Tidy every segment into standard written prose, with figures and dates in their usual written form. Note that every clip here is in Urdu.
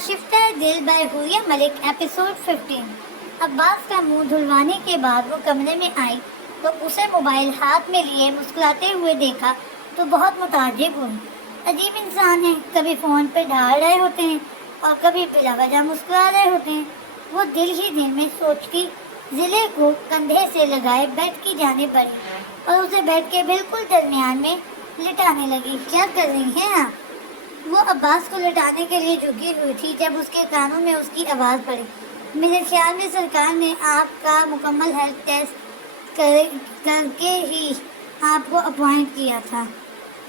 آشفتہ دل بائی حوریہ ملک ایپیسوڈ 15۔ عباس کا منہ دھلوانے کے بعد وہ کمرے میں آئی تو اسے موبائل ہاتھ میں لیے مسکراتے ہوئے دیکھا تو بہت متعجب ہوئی۔ عجیب انسان ہے، کبھی فون پہ ڈھال رہے ہوتے ہیں اور کبھی بلا وجہ مسکرا رہے ہوتے ہیں۔ وہ دل ہی دل میں سوچتی ضلع کو کندھے سے لگائے بیڈ کی جانب بڑھی اور اسے بیڈ کے بالکل درمیان میں لٹانے لگی۔ کیا کر رہی ہیں آپ؟ وہ عباس کو لٹانے کے لیے جھکی ہوئی تھی جب اس کے کانوں میں اس کی آواز پڑی۔ میرے خیال میں سرکار نے آپ کا مکمل ہیلتھ ٹیسٹ کر کے ہی آپ کو اپوائنٹ کیا تھا۔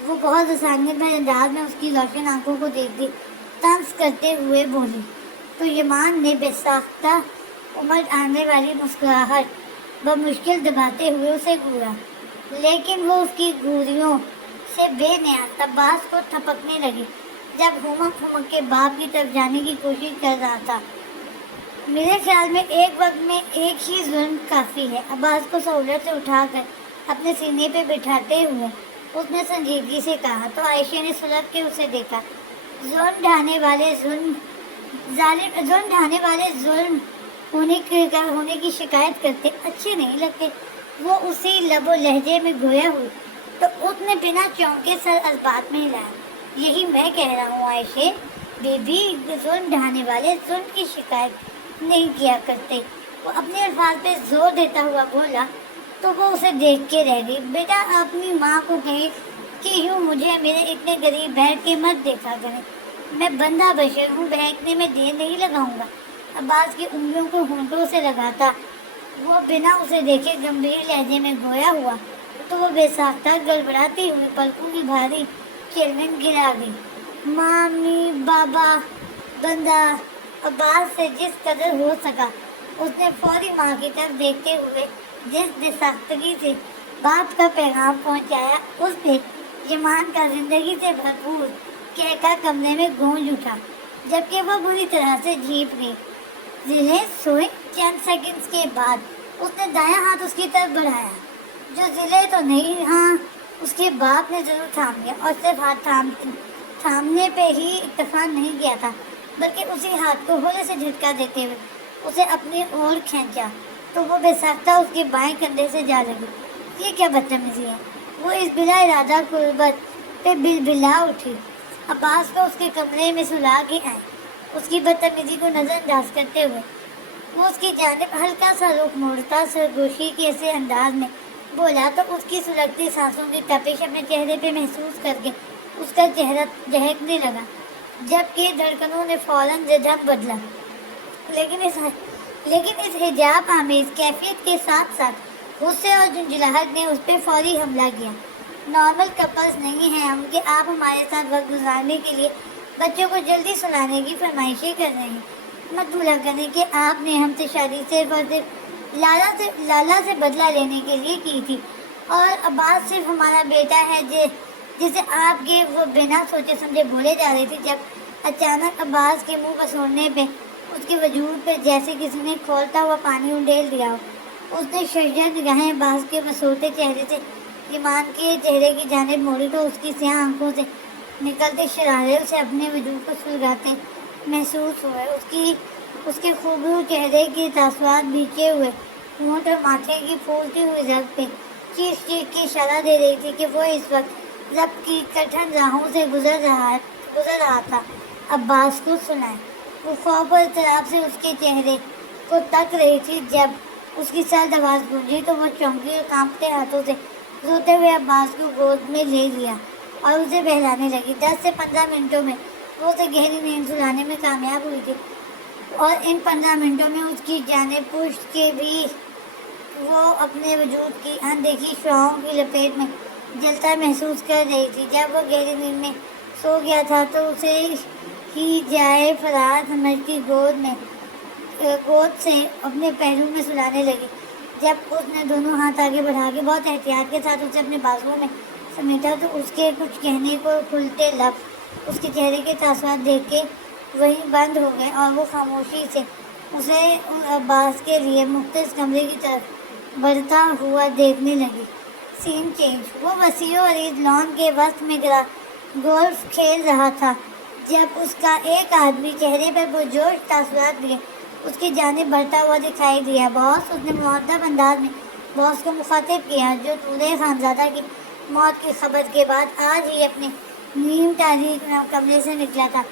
وہ بہت آسانیت بھرے انداز میں اس کی روشن آنکھوں کو دیکھتی طنز کرتے ہوئے بولی۔ تو یمان نے بے ساختہ امڑ آنے والی مسکراہٹ بمشکل دباتے ہوئے اسے گھورا، لیکن وہ اس کی گھوریوں سے بے نیاز عباس کو تھپکنے لگی جب ہمک کے باپ کی طرف جانے کی کوشش کر رہا تھا۔ میرے خیال میں ایک وقت میں ایک ہی ظلم کافی ہے۔ عباس کو سہولت سے اٹھا کر اپنے سینے پہ بٹھاتے ہوئے اس نے سنجیدگی سے کہا تو عائشہ نے سلگ کے اسے دیکھا۔ ظلم ڈھانے والے ظلم ہونے کی شکایت کرتے اچھے نہیں لگتے۔ وہ اسی لب و لہجے میں گویا ہوئی تو اس نے بنا چونکے سر اس بات میں ہلایا۔ یہی میں کہہ رہا ہوں عائشہ بی بی، ظلم ڈھانے والے ظلم کی شکایت نہیں کیا کرتے۔ وہ اپنے الفاظ پہ زور دیتا ہوا بولا تو وہ اسے دیکھ کے رہ گئی۔ بیٹا اپنی ماں کو کہے کہ یوں مجھے میرے اتنے قریب بیٹھ کے مت دیکھا کرے، میں بندہ بشر ہوں، بہکنے میں دیر نہیں لگاؤں گا۔ عباس کی انگلیوں کو ہونٹوں سے لگاتا وہ بنا اسے دیکھے گمبھیر لہجے میں گویا ہوا تو وہ بے ساختہ گڑبڑاتی ہوئی پلکوں کی بھاری چیلمن گرا گئی۔ مامی، بابا، بندہ۔ عباس سے جس قدر ہو سکا اس نے فوری ماں کی طرف دیکھتے ہوئے جس بے ساختگی سے باپ کا پیغام پہنچایا اس پہ یمان کا زندگی سے بھرپور کہکا کمرے میں گونج اٹھا جبکہ وہ بری طرح سے جھیپ گئی۔ ضلع سوئے چند سیکنڈز کے بعد اس نے دایاں ہاتھ اس کی طرف بڑھایا جو ضلع تو نہیں، ہاں اس کے باپ نے ضرور تھام لیا اور صرف ہاتھ تھامنے پہ ہی اکتفا نہیں کیا تھا بلکہ اسی ہاتھ کو ہولے سے جھٹکا دیتے ہوئے اسے اپنی اور کھینچا تو وہ بے ساختہ اس کے بائیں کندھے سے جا لگی۔ یہ کیا بدتمیزی ہے؟ وہ اس بلا ارادہ قربت پہ بلبلا اٹھی۔ عباس کو اس کے کمرے میں سلا کے آئے۔ اس کی بدتمیزی کو نظر انداز کرتے ہوئے وہ اس کی جانب ہلکا سا رخ موڑتا سرگوشی کے ایسے انداز میں بولا تو اس کی سلگتی سانسوں کی تپش اپنے چہرے پہ محسوس کر کے اس کا چہرہ دہکنے لگا جبکہ دھڑکنوں نے فوراً رجحان بدلا، لیکن اس حجاب آمیز کیفیت کے ساتھ ساتھ غصے اور جھنجھلاہٹ نے اس پہ فوری حملہ کیا۔ نارمل کپلز نہیں ہیں ہم کہ آپ ہمارے ساتھ وقت گزارنے کے لیے بچوں کو جلدی سلانے کی فرمائشیں کر رہے ہیں۔ مت بھولا کریں کہ آپ نے ہم سے شادی صرف اور صرف لالا سے بدلہ لینے کے لیے کی تھی، اور عباس صرف ہمارا بیٹا ہے جسے آپ کے وہ بنا سوچے سمجھے بولے جا رہی تھی جب اچانک عباس کے منہ بسوڑنے پہ اس کے وجود پر جیسے کسی نے کھولتا ہوا پانی انڈیل دیا ہو۔ اس نے شرجر نگاہیں عباس کے بسوڑتے چہرے سے ایمان کے چہرے کی جانب موڑی تو اس کی سیاہ آنکھوں سے نکلتے شرارے اسے اپنے وجود کو سلگاتے محسوس ہوئے۔ اس کے خوبصورت چہرے کے تاثرات بھیگے ہوئے ہونٹ اور ماتھے کی پھولتی ہوئی رگ پہ چیخ کے اشارہ دے رہی تھی کہ وہ اس وقت رب کی کٹھن راہوں سے گزر رہا تھا۔ عباس کو سنائے۔ وہ خوف اور اضطراب سے اس کے چہرے کو تک رہی تھی۔ جب اس کی سرد آواز گونجی تو وہ چونکی اور کانپتے ہاتھوں سے روتے ہوئے عباس کو گود میں لے لیا اور اسے بہلانے لگی۔ 10 سے 15 منٹوں میں وہ اسے گہری نیند سلانے میں کامیاب ہوئی تھی اور ان 15 منٹوں میں اس کی جانب پشت کے بھی وہ اپنے وجود کی اندیکھی شعاؤں کی لپیٹ میں جلتا محسوس کر رہی تھی۔ جب وہ گہری نیند میں سو گیا تھا تو اسے ہی جائے فرات سمجھتی گود سے اپنے پہلو میں سلانے لگی۔ جب اس نے دونوں ہاتھ آگے بڑھا کے بہت احتیاط کے ساتھ اسے اپنے بازوؤں میں سمیٹا تو اس کے کچھ کہنے کو کھلتے لب اس کے چہرے کے تاثرات دیکھ کے وہیں بند ہو گئے اور وہ خاموشی سے اسے عباس کے لیے مختص کمرے کی طرف بڑھتا ہوا دیکھنے لگی۔ سین چینج۔ وہ وسیع و عریض لان کے وسط میں گولف کھیل رہا تھا جب اس کا ایک آدمی چہرے پر پرجوش تاثرات لیے اس کی جانب بڑھتا ہوا دکھائی دیا۔ باس، اس نے مؤدب انداز میں باس کو مخاطب کیا، جو نورے خانزادہ کی موت کی خبر کے بعد آج ہی اپنے نیم تاریک کمرے سے نکلا تھا۔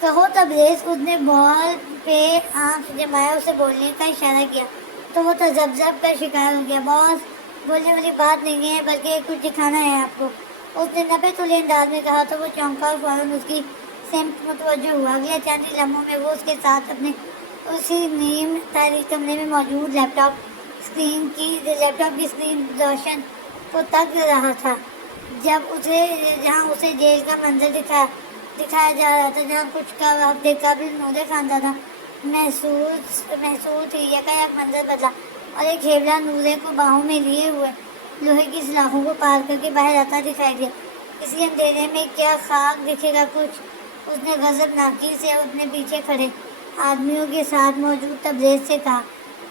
کہو تبریز، اس نے بال پہ آنکھ جمایا، اسے بولنے کا اشارہ کیا تو وہ تذبذب کا شکار ہو گیا۔ باس، بولنے والی بات نہیں ہے، بلکہ کچھ دکھانا ہے آپ کو، اس نے نبے تلے انداز میں کہا تو وہ چونکا اور فوراً اس کی سمت متوجہ ہوا۔ اگلے چند ہی لمحوں میں وہ اس کے ساتھ اپنے اسی نیم تاریک کمرے میں موجود لیپ ٹاپ کی اسکرین روشن کو تک رہا تھا، جہاں اسے جیل کا منظر دکھایا جا رہا تھا، جہاں کچھ کا ہفتے قبل نور خانزادہ محسوس تھی۔ یکایک منظر بدلا اور ایک ہیبلا نورے کو باہوں میں لیے ہوئے لوہے کی سلاخوں کو پار کر کے باہر آتا دکھائی دیا۔ اسی اندھیرے میں کیا خاک دکھے گا کچھ، اس نے غضبناکی سے اپنے پیچھے کھڑے آدمیوں کے ساتھ موجود تبریز سے کہا،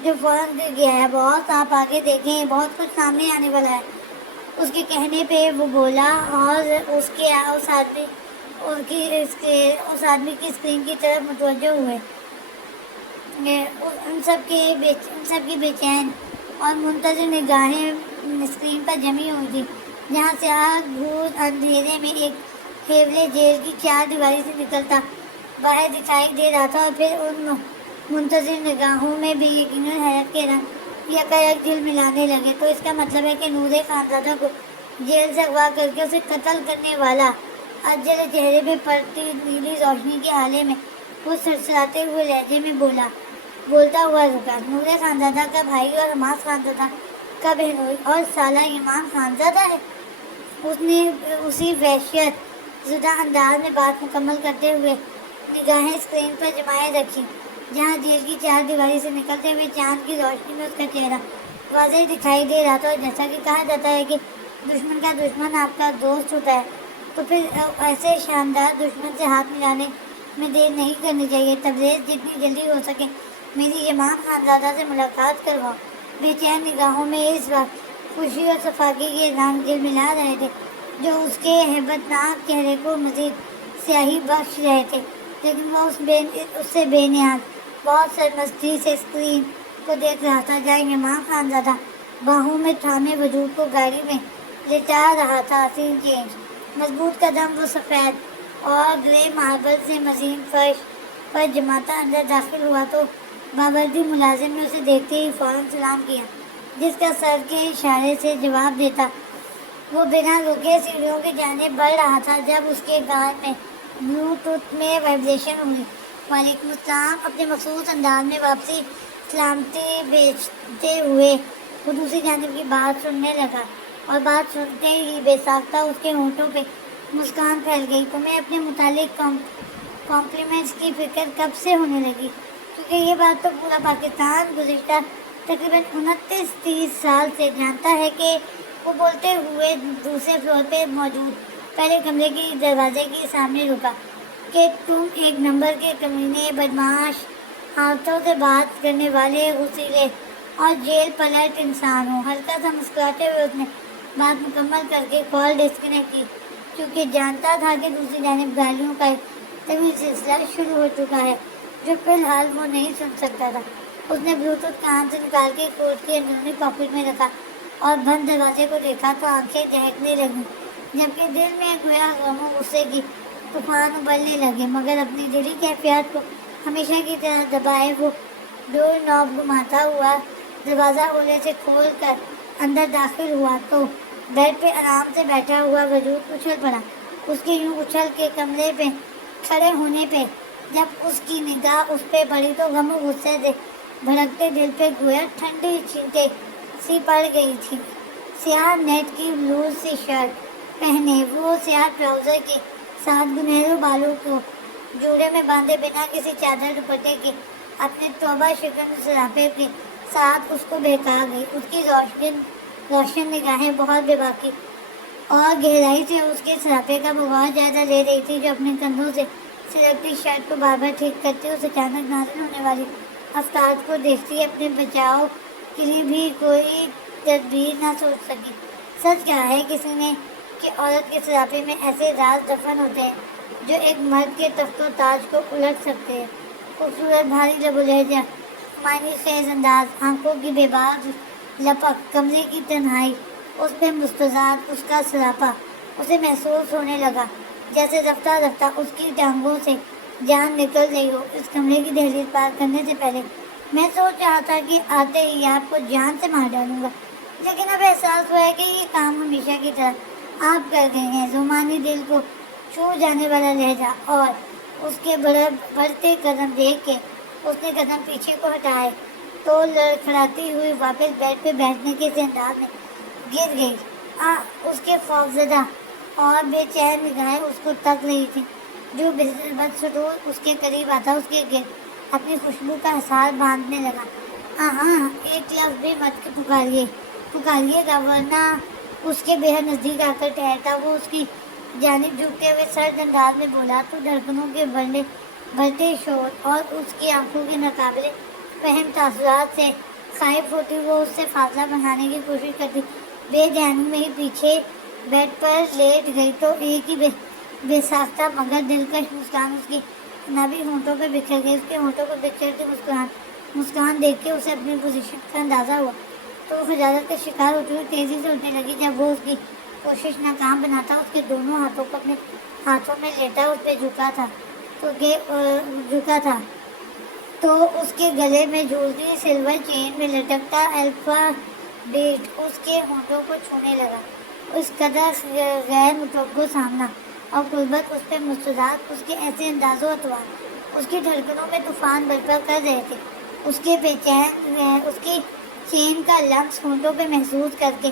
جو فوراً گر گیا ہے۔ باس، آپ آگے دیکھیں، بہت کچھ سامنے آنے والا ہے۔ اس کے کہنے پہ وہ بولا اور اس آدمی کی اسکرین کی طرف متوجہ ہوئے۔ ان سب کی بے چین اور منتظر نگاہیں اسکرین پر جمی ہوئی تھی، جہاں سیاہ گھور اندھیرے میں ایک ہیبلے جیل کی چار دیواری سے نکلتا باہر دکھائی دے رہا تھا، اور پھر ان منتظر نگاہوں میں بے یقینی اور حیرت کے رنگ یکایک دل ملانے لگے۔ تو اس کا مطلب ہے کہ نور خانزادہ کو جیل سے اغوا کر کے اسے قتل کرنے والا اجل چہرے پہ پڑتی نیلی روشنی کے حالے میں وہ سرسراتے ہوئے لہجے میں بولتا ہوا رکا۔ نور خانزادہ کا بھائی اور حماس خانزادہ کا بہنوئی اور سالہ ایمان خانزادہ ہے؟ اس نے اسی وحشت زدہ انداز میں بات مکمل کرتے ہوئے نگاہیں اسکرین پر جمائے رکھی، جہاں جیل کی چار دیواری سے نکلتے ہوئے چاند کی روشنی میں اس کا چہرہ واضح دکھائی دے رہا تھا۔ اور جیسا کہ کہا جاتا ہے کہ دشمن کا دشمن آپ کا دوست ہوتا ہے، تو پھر ایسے شاندار دشمن سے ہاتھ ملانے میں دیر نہیں کرنی چاہیے۔ تبریز، جتنی جلدی ہو سکے میری ایمان خانزادہ سے ملاقات کرواؤ۔ بے چین نگاہوں میں اس وقت خوشی اور صفائی کے رنگ جل ملا رہے تھے، جو اس کے ہیبت ناک چہرے کو مزید سیاہی بخش رہے تھے، لیکن وہ اس سے بے نیاز بہت سرمستی سے اسکرین کو دیکھ رہا تھا، جہاں ایمان خانزادہ باہوں میں تھامے وجود کو گاڑی میں لٹا رہا تھا۔ سین چینج، مضبوط قدم وہ سفید اور گرے ماربل سے مزین فرش پر جماتا اندر داخل ہوا تو باوردی ملازم نے اسے دیکھتے ہی فوراً سلام کیا، جس کا سر کے اشارے سے جواب دیتا وہ بنا رکے سیڑھیوں کی جانب بڑھ رہا تھا، جب اس کے کان میں بلوٹوتھ میں وائبریشن ہوئی۔ وعلیکم السلام، اپنے مخصوص انداز میں واپسی سلامتی بھیجتے ہوئے وہ دوسری جانب کی بات سننے لگا، اور بات سنتے ہی بے ساختہ اس کے ہونٹوں پہ مسکان پھیل گئی۔ تمہیں اپنے متعلق کمپلیمنٹس کی فکر کب سے ہونے لگی؟ کیونکہ یہ بات تو پورا پاکستان گزشتہ تقریباً 29-30 سال سے جانتا ہے کہ وہ بولتے ہوئے دوسرے فلور پہ موجود پہلے کمرے کے دروازے کے سامنے رکا، کہ تم ایک نمبر کے کمینے، بدمعاش، ہاتھوں سے بات کرنے والے، غسیلے اور جیل پلٹ انسان ہو۔ ہلکا سا مسکراتے ہوئے اس نے بات مکمل کر کے کال ڈسکنیکٹ کی، کیونکہ جانتا تھا کہ دوسری جانب گالیوں کا ایک طویل سلسلہ شروع ہو چکا ہے، جو فی الحال وہ نہیں سن سکتا تھا۔ اس نے بلوٹوتھ کان سے نکال کے کوٹ کی اندرونی پاکٹ میں رکھا اور بند دروازے کو دیکھا تو آنکھیں دہکنے لگیں، جبکہ دل میں گویا غم و غصے کی طوفان ابلنے لگے، مگر اپنی دلی کیفیات کو ہمیشہ کی طرح دبائے وہ ڈور نوب گھماتا ہوا دروازہ ہولے سے کھول کر اندر داخل ہوا تو بیڈ پہ آرام سے بیٹھا ہوا وجود اچھل پڑا۔ اس کے یوں اچھل کے کمرے پہ کھڑے ہونے پہ جب اس کی نگاہ اس پہ پڑی تو غم و غصے سے بھڑکتے دل پہ گویا ٹھنڈی چھینٹیں سی پڑ گئی تھی۔ سیاہ نیٹ کی لوز سی شرٹ پہنے، وہ سیاہ ٹراؤزر کے ساتھ گنہرے بالوں کو جوڑے میں باندھے بنا کسی چادر دوپٹے کے اپنے توبہ شکن سراپے کے ساتھ اس کو بہکا گئی۔ اس کی روشن نگاہیں بہت بے باکی اور گہرائی سے اس کے سراپے کا بغور جائزہ لے رہی تھی، جو اپنے کندھوں سے سلگتی شرٹ کو بار بار ٹھیک کرتے اس اچانک نازل ہونے والی افراد کو دیکھتی اپنے بچاؤ کے لیے بھی کوئی تدبیر نہ سوچ سکی۔ سچ کہا ہے کسی نے کہ عورت کے سراپے میں ایسے راز دفن ہوتے ہیں جو ایک مرد کے تخت و تاج کو الٹ سکتے ہیں۔ خوبصورت بھاری لب و لہجہ، معنی خیز انداز، آنکھوں کی بے باک لپک، کمرے کی تنہائی، اس پہ مستضاد اس کا سراپا۔ اسے محسوس ہونے لگا جیسے رفتہ رفتہ اس کی ٹانگوں سے جان نکل رہی ہو۔ اس کمرے کی دہلیز پار کرنے سے پہلے میں سوچ رہا تھا کہ آتے ہی آپ کو جان سے مار ڈالوں گا، لیکن اب احساس ہوا ہے کہ یہ کام ہمیشہ کی طرح آپ کر گئے ہیں۔ زمانی دل کو چھو جانے والا لہجہ اور اس کے بڑھتے قدم دیکھ کے اس نے قدم پیچھے کو ہٹائے تو لڑکھڑاتی ہوئی واپس بیڈ پہ بیٹھنے کے انداز میں گر گئی۔ اس کے خوفزدہ اور بے چین نگاہیں اس کو تک رہی تھی۔ جو بدستور اس کے قریب آتا اس کے گرد اپنی خوشبو کا حصار باندھنے لگا۔ ہاں، ایک لفظ بھی مت پکاریے گا ورنہ اس کے بے حد نزدیک آ کر ٹھہرتا وہ اس کی جانب جھکتے ہوئے سرد انداز میں بولا تو دھڑکنوں کے بڑھتے شور اور اس کی آنکھوں کے ناقابل فہم تاثرات سے خائف ہوتی وہ اس سے فاصلہ بنانے کی کوشش کرتی بے دھیانی میں ہی پیچھے بیڈ پر لیٹ گئی تو ایک ہی بے ساختہ مگر دلکش مسکان اس کی نابی ہونٹوں پہ بکھر گئی۔ اس کے ہونٹوں پہ بکھرتی مسکان دیکھ کے اسے اپنی پوزیشن کا اندازہ ہوا تو وہ خجالت کا شکار ہوتی ہوئی تیزی سے اٹھنے لگی۔ جب وہ اس کی کوشش ناکام بناتا اس کے دونوں ہاتھوں کو اپنے ہاتھوں میں لیٹا اس پہ جھکا تھا تو اس کے گلے میں جھولتی سلور چین میں لٹکتا الفابیٹ اس کے ہونٹوں کو چھونے لگا۔ اس قدر غیر متوقع سامنا اور قربت اس پہ مستضاد اس کے ایسے انداز و اطوار اس کی دھڑکنوں میں طوفان برپا کر رہے تھے۔ اس کی چین کا لمس ہونٹوں پہ محسوس کر کے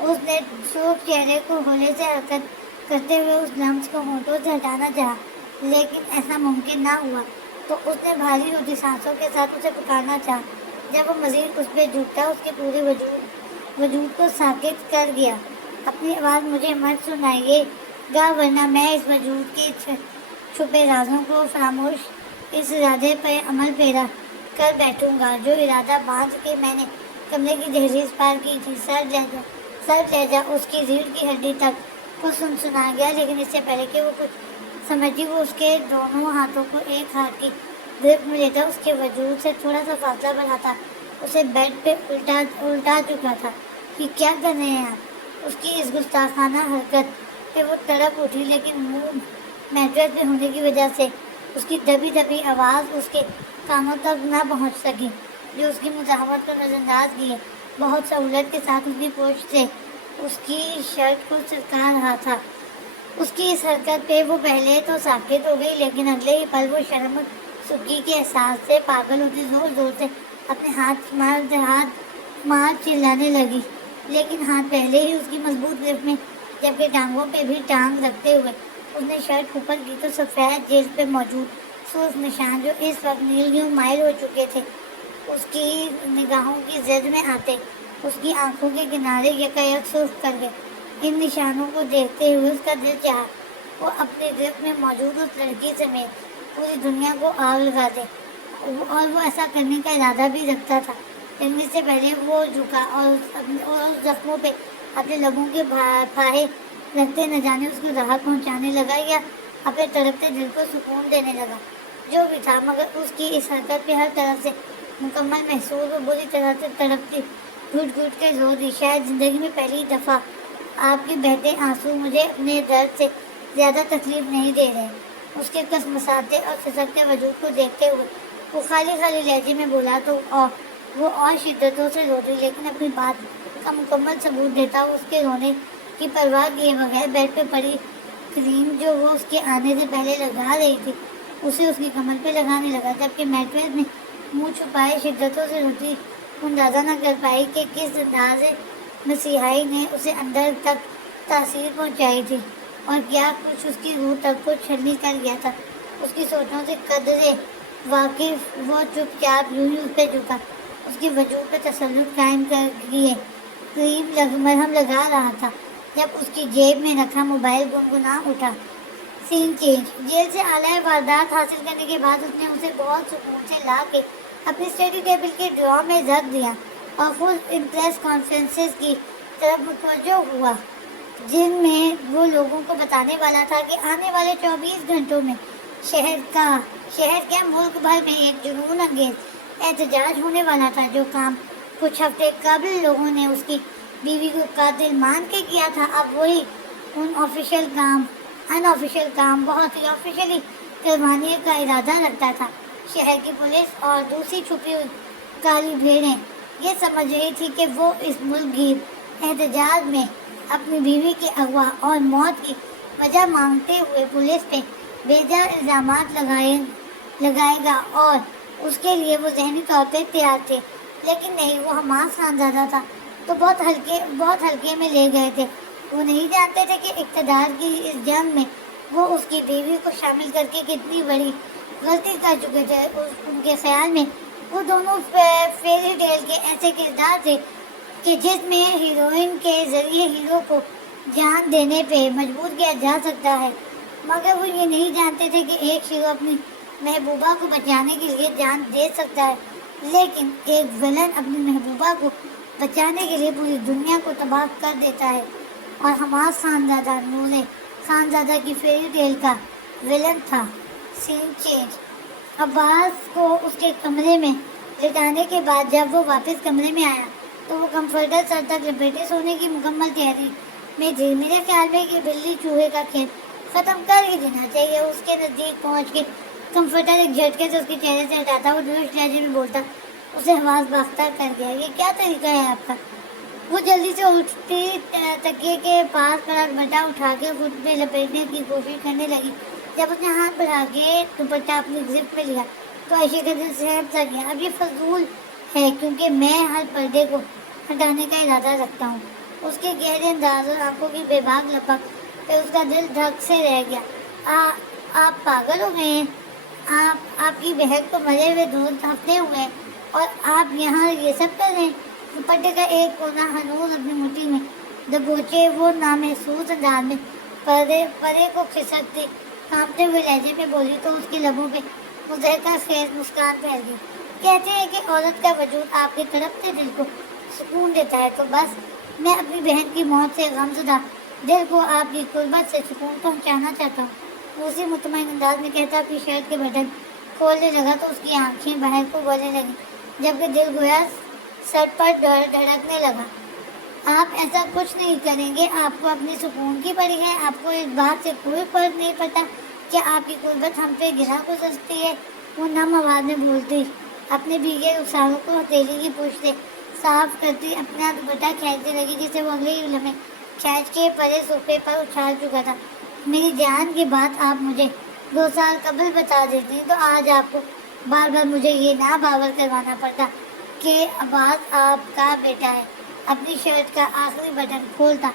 اس نے سرخ چہرے کو ہولے سے حرکت کرتے ہوئے اس لمس کو ہونٹوں سے ہٹانا چاہا، لیکن ایسا ممکن نہ ہوا تو اس نے بھاری ہوتی سانسوں کے ساتھ اسے پکارنا چاہا۔ جب وہ مزید اس پہ جھکتا اس کے پورے وجود کو ساکت کر گیا۔ اپنی آواز مجھے مت سنائیے گا ورنہ میں اس وجود کے چھپے رازوں کو فراموش اس ارادے پہ عمل پیرا کر بیٹھوں گا جو ارادہ باندھ کے میں نے کمرے کی دہلیز پار کی تھی۔ سر لہجہ اس کی ریڑھ کی ہڈی تک کو سنا گیا، لیکن اس سے پہلے کہ وہ کچھ سمجھی وہ اس کے دونوں ہاتھوں کو ایک ہاتھ کی گرفت میں لیتا اس کے وجود سے تھوڑا سا فاصلہ بناتا اسے بیڈ پہ الٹا چکا تھا۔ کہ کیا کر رہے ہیں آپ؟ اس کی اس گستاخانہ حرکت پہ وہ تڑپ اٹھی، لیکن منہ میٹرس میں ہونے کی وجہ سے اس کی دبی آواز اس کے کانوں تک نہ پہنچ سکی، جو اس کی مزاحمت کو نظر انداز کیے بہت سہولت کے ساتھ اس کی پوچھ سے اس کی شرٹ کو سرکا رہا تھا۔ اس کی اس حرکت پہ وہ پہلے تو ساکت ہو گئی، لیکن اگلے ہی پل وہ شرم سکی کے احساس سے پاگل ہوتی زور سے اپنے ہاتھ مار چلانے لگی، لیکن ہاتھ پہلے ہی اس کی مضبوط گرفت میں، جبکہ ٹانگوں پہ بھی ٹانگ رکھتے ہوئے اس نے شرٹ اوپر کی تو سفید جلد پہ موجود سرخ نشان جو اس وقت نیل مائل ہو چکے تھے اس کی نگاہوں کی زد میں آتے اس کی آنکھوں کے کنارے یکایک سرخ کر گئے۔ ان نشانوں کو دیکھتے ہوئے اس کا دل چاہا وہ اپنے گرفت میں موجود اس لڑکی سمیت پوری دنیا کو آگ لگا دے، اور وہ ایسا کرنے کا ارادہ بھی رکھتا تھا، لیکن اس سے پہلے وہ جھکا اور اس زخموں پہ اپنے لبوں کے پھاہے رکھتے نہ جانے اس کو راحت پہنچانے لگا یا اپنے تڑپتے دل کو سکون دینے لگا، جو بھی تھا، مگر اس کی اس حرکت پہ ہر طرف سے مکمل محسوس و بری طرح سے تڑپتی گھٹ کے زور دی۔ شاید زندگی میں پہلی دفعہ آپ کے بہتے آنسو مجھے اپنے درد سے زیادہ تکلیف نہیں دے رہے۔ اس کے کسمساتے اور کھسکتے وجود کو دیکھتے ہوئے وہ خالی لہجے میں بولا تو وہ اور شدتوں سے رو دی، لیکن اپنی بات کا مکمل ثبوت دیتا وہ اس کے رونے کی پرواہ کیے بغیر بیڈ پہ پڑی کریم جو وہ اس کے آنے سے پہلے لگا رہی تھی اسے اس کی کمر پہ لگانے لگا، جبکہ میٹریس میں منہ چھپائے شدتوں سے روتی اندازہ نہ کر پائی کہ کس انداز مسیحائی نے اسے اندر تک تاثیر پہنچائی تھی اور کیا کچھ اس کی روح تک کو چھلنی کر گیا تھا۔ اس کی سوچوں سے قدرے واقف وہ چپ چاپ یوں ہی اس پہ جھکا، اس کی وجود پہ تسلط قائم کر کیے کریم مرہم لگا رہا تھا، جب اس کی جیب میں رکھا موبائل گنگنا اٹھا۔ سین چینج۔ جیل سے اعلیٰ واردات حاصل کرنے کے بعد اس نے اسے بہت سکون سے لا کے اپنی اسٹڈی ٹیبل کے ڈرا میں رکھ دیا اور خود ان پریس کانفرنسز کی طرف متوجہ ہوا۔ جن میں وہ لوگوں کو بتانے والا تھا کہ آنے والے 24 گھنٹوں میں شہر کے ملک بھر میں ایک جنون انگیز احتجاج ہونے والا تھا۔ جو کام کچھ ہفتے قبل لوگوں نے اس کی بیوی کو قاتل مان کے کیا تھا، اب وہی ان آفیشیل کام بہت ہی آفیشلی کروانے کا ارادہ رکھتا تھا۔ شہر کی پولیس اور دوسری چھپی ہوئی کالی بھیڑیں یہ سمجھ رہی تھی کہ وہ اس ملک گیر احتجاج میں اپنی بیوی کے اغوا اور موت کی وجہ مانگتے ہوئے پولیس پہ بیجا الزامات لگائے گا، اور اس کے لیے وہ ذہنی طور پہ تیار تھے۔ لیکن نہیں، وہ حماس خانزادہ تھا تو بہت ہلکے میں لے گئے تھے۔ وہ نہیں جانتے تھے کہ اقتدار کی اس جنگ میں وہ اس کی بیوی کو شامل کر کے کتنی بڑی غلطی کر چکے تھے۔ ان کے خیال میں وہ دونوں فیری ٹیل کے ایسے کردار تھے کہ جس میں ہیروئن کے ذریعے ہیرو کو جان دینے پہ مجبور کیا جا سکتا ہے، مگر وہ یہ نہیں جانتے تھے کہ ایک ہیرو اپنی محبوبہ کو بچانے کے لیے جان دے سکتا ہے، لیکن ایک ویلن اپنی محبوبہ کو بچانے کے لیے پوری دنیا کو تباہ کر دیتا ہے۔ اور حماس خانزادہ نور خانزادہ کی فیری ٹیل کا ویلن تھا۔ سین چینج۔ عباس کو اس کے کمرے میں لٹانے کے بعد جب وہ واپس کمرے میں آیا تو وہ کمفرٹر سر تک لپیٹے سونے کی مکمل تیاری میں تھی۔ میرے خیال میں کہ بلی چوہے کا کھیل ختم کر ہی دینا چاہیے۔ اس کے نزدیک پہنچ کے کمفرٹر ایک جھٹکے سے اس کے چہرے سے ہٹاتا، وہ درست لہجے میں بولتا، اسے حواس باختہ کر گیا۔ یہ کیا طریقہ ہے آپ کا؟ وہ جلدی سے اٹھتی تکیے کے پاس پڑا دوپٹہ اٹھا کے خود میں لپیٹنے کی کوشش کرنے لگی۔ جب اس نے ہاتھ بڑھا کے دوپٹہ اپنی گرفت میں لیا تو عائشہ کا دل سہم سا گیا۔ اب یہ فضول ہے کیونکہ میں ہر پردے کو ہٹانے کا ارادہ رکھتا ہوں۔ اس کے گہرے انداز اور آنکھوں کی بے باک لپک پہ اس کا دل دھک سے رہ گیا۔ آپ پاگل ہو گئے ہیں؟ آپ کی بہن کو مرے ہوئے 2 ہفتے ہوئے ہیں اور آپ یہاں یہ سب کر رہے ہیں؟ دوپٹے کا ایک کونا ہنوز اپنی مٹھی میں دبوچے وہ نامحسوس انداز میں پرے کو کھسکتی کانپتے ہوئے لہجے میں بولی تو اس کے لبوں پہ مضحکہ خیز مسکان پھیل گئی۔ کہتے ہیں کہ عورت کا وجود آپ کے تڑپتے دل کو سکون دیتا ہے، تو بس میں اپنی بہن کی موت سے غمزدہ دل کو آپ کی قربت سے سکون پہنچانا چاہتا ہوں۔ اسی مطمئن انداز میں کہتا اپنی شرٹ کے بٹن کھولنے لگا تو اس کی آنکھیں باہر کو بولنے لگی، جبکہ دل گویا سر پر دھڑکنے لگا۔ آپ ایسا کچھ نہیں کریں گے، آپ کو اپنی سکون کی پڑی ہے، آپ کو اس بات سے کوئی فرق نہیں پڑتا کہ آپ کی قربت ہم پہ گرا گزرتی ہے۔ وہ نم آواز میں بولتی، اپنے بھیگے رخساروں کو ہتھیلی کی پشت سے صاف کرتی اپنا دوپٹہ کھینچنے لگی، جسے وہ اگلے ہی لمحے کھینچ کے پرے صوفے پر اچھال چکا تھا۔ میری جان کی بات آپ مجھے 2 سال قبل بتا دیتی تو آج آپ کو بار بار مجھے یہ نہ باور کروانا پڑتا کہ عباس آپ کا بیٹا ہے۔ اپنی شرٹ کا آخری بٹن کھولتا،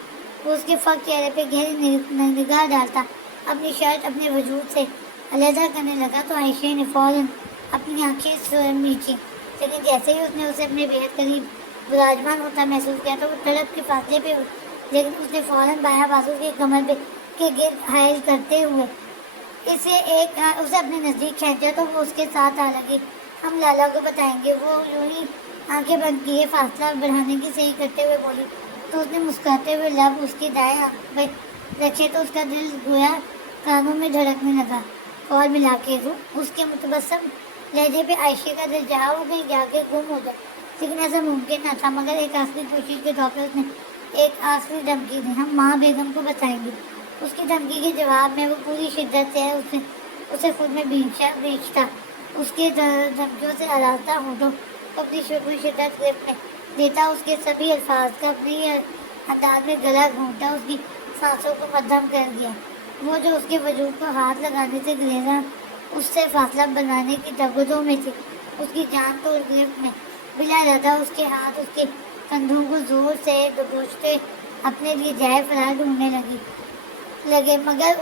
وہ اس کے فک چہرے پہ گہری نگاہ ڈالتا، اپنی شرٹ اپنے وجود سے علیحدہ کرنے لگا تو عائشہ نے فوراً اپنی آنکھیں میچی، لیکن جیسے ہی اس نے اسے اپنے بےحد قریب براجمان ہوتا محسوس کیا تو وہ تڑپ کے فاصلے پہ ہوئی، لیکن اس نے فوراً بایاں بازو کی کمر پہ کے گرد حائل کرتے ہوئے اسے اپنے نزدیک کھینچا تو وہ اس کے ساتھ آ لگی۔ ہم لالا کو بتائیں گے، وہ یوں ہی آنکھیں بند کیے فاصلہ بڑھانے کی صحیح کرتے ہوئے بولی تو اس نے مسکراتے ہوئے لب اس کی دائیں آنکھ پہ رکھے تو اس کا دل گویا کانوں میں دھڑکنے لگا۔ اور ملا کے اس کے متبسم لہجے پہ عائشہ کا دل جہاں وہ کہیں جا کے گم ہو جائے، لیکن ایسا ممکن نہ تھا۔ مگر ایک آخری کوشش کے طور پہ اس نے ایک آخری دھمکی دی، ہم ماں بیگم کو بتائیں گے۔ اس کی دھمکی کے جواب میں وہ پوری شدت سے اسے خود میں بیچتا، اس کے دھمکیوں سے آراستہ ہونٹوں اپنی پوری شدت گرفت میں دیتا، اس کے سبھی الفاظ کا اپنے ہی انداز میں گلا گھونٹا، اس کی سانسوں کو مدھم کر دیا۔ وہ جو اس کے وجود کو ہاتھ لگانے سے گریزاں اس سے فاصلہ بنانے کی تگدوں میں تھی، اس کی جان توڑ گرفت میں بلا ارادہ اس کے ہاتھ اس کے کندھوں کو زور سے دبوچتے اپنے لیے جائے فرار ڈھونڈنے لگے، مگر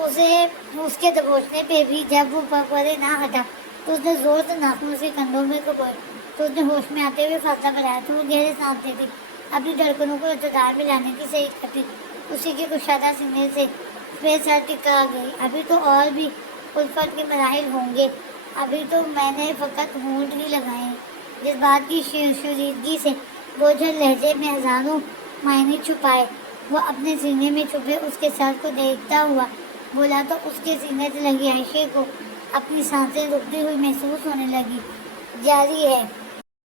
اس کے دبوچنے پہ بھی جب وہ پرے نہ ہٹا تو اس نے زور سے ناخنوں سے کندھوں میں کپوئے تو اس نے ہوش میں آتے ہوئے فاصلہ بڑھایا تو وہ گہرے سانس لیتی، اپنی دھڑکنوں کو ارتدار میں لانے کی صحیح کرتی، اسی کے کشادہ سینے سے بے سر ٹکا گئی۔ ابھی تو اور بھی الفت کے مراحل ہوں گے، ابھی تو میں نے فقط ہونٹ ہی لگائے ہیں۔ جس بات کی شیرینگی سے بوجھل لہجے میں ہزاروں معنی چھپائے وہ اپنے سینے میں چھپے اس کے سر کو دیکھتا ہوا بولا تو اس کے سینے سے لگی عائشہ کو اپنی سانسیں رکتی ہوئی محسوس ہونے لگی۔ جاری ہے